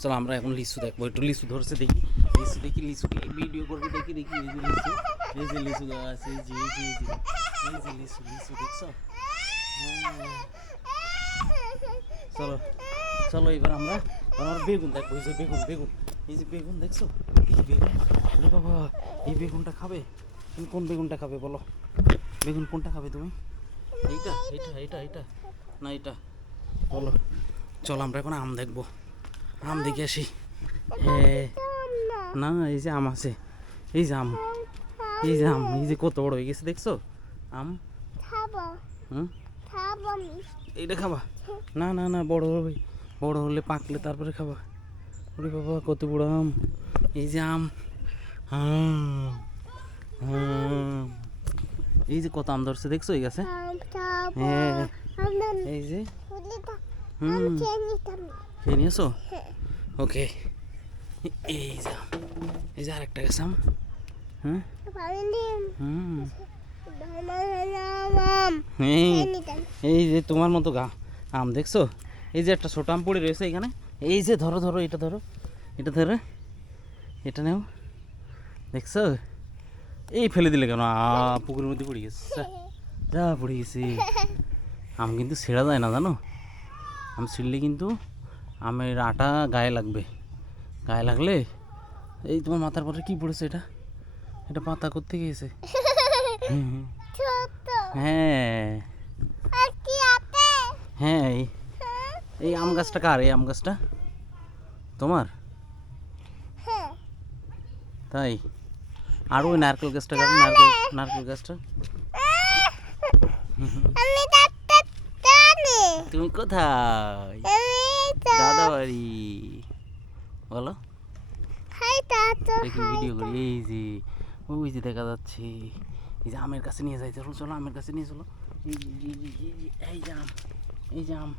চলো আমরা এখন লিচু দেখবো, একটু লিচু ধরছে দেখি, লিচু ভিডিও করবো দেখি। এই যে লিচু গাছ, এই যে লিচু দেখছো? হ্যাঁ। চলো চলো এবার আমরা বেগুন দেখবো। এই যে বেগুন, এই যে বেগুন দেখছো? এই বেগুন, আরে বাবা, এই বেগুনটা খাবে? তুমি কোন বেগুনটা খাবে বলো? বেগুন কোনটা খাবে তুমি? এইটা না এটা? বলো। চলো আমরা এখন আম দেখবো, আম দেখে আসি। হ্যাঁ, না এই যে আম আছে, এই যে আম, এই যে কত বড় হয়ে গেছে দেখছো আম? হুম, এইটা খাবা? না না না, বড় হলে পাকলে তারপরে খাবা। ওরে বাবা, কত বড় আম! এই যে আম, এই যে কত আম ধরছে দেখছো এই গাছে? হ্যাঁ, এই যে খেয়ে নিয়েছো? ওকে, এই যে আম, এই যে আরেকটা গাছ আম। হ্যাঁ, এই যে তোমার মতো আম দেখছো? এই যে একটা ছোট আম পড়ে রয়েছে এখানে, এই যে ধরো এটা ধরো, এটা নেও, দেখছো? এই ফেলে দিলে কেন? পুকুরের মধ্যে পড়ে গেছে, যা পড়ে গেছে। আম কিন্তু ছেঁড়া যায় না জানো, আম ছিঁড়লে কিন্তু আমের আটা গায়ে লাগলে এই তোমার মাথার পরে কি পড়েছে? এটা পাতা করতে গিয়েছে। হ্যাঁ হ্যাঁ, এই আম গাছটা কার? এই আম গাছটা তোমার? তাই? আর ওই নারকেল গাছটা কার? নারকেল গাছটা? তুমি কোথায়? দাদা বাড়ি। বলো, দেখি ভিডিও করি। এই যে ওই যে দেখা যাচ্ছে, এই যে আমের কাছে নিয়ে যাইতে, চলো আমের কাছে নিয়ে চলো। এই যে আম, এই যে আম,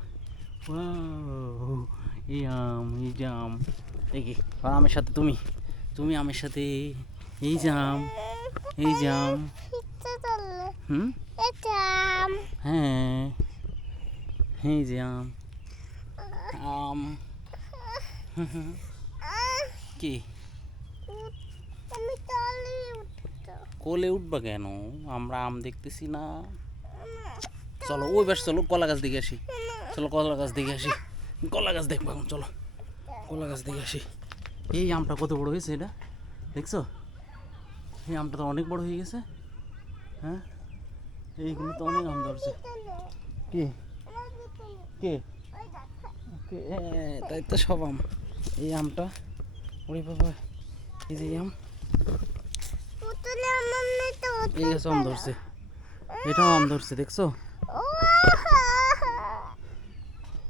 এই যে আম দেখি। আর আমের সাথে তুমি আমের সাথে, এই যে আম, হুম, হ্যাঁ, এই যে আম কি কোলে উঠবা কেন? আমরা আম দেখতেছি না? চলো ওই পাশে চলো, কলা গাছ দেখে আসি। কলা গাছ দেখবো এখন, চলো কলা গাছ দেখে আসি। এই আমটা কত বড় হয়েছে এটা দেখছো? এই আমটা তো অনেক বড় হয়ে গেছে। হ্যাঁ, এইগুলো তো অনেক আম ধরছে। কি কে তাই তো সব আম। এই আমটা, ওরে বাবা, এই যে আম, এই গাছ আম ধরছে, এটাও আম ধরছে দেখছো?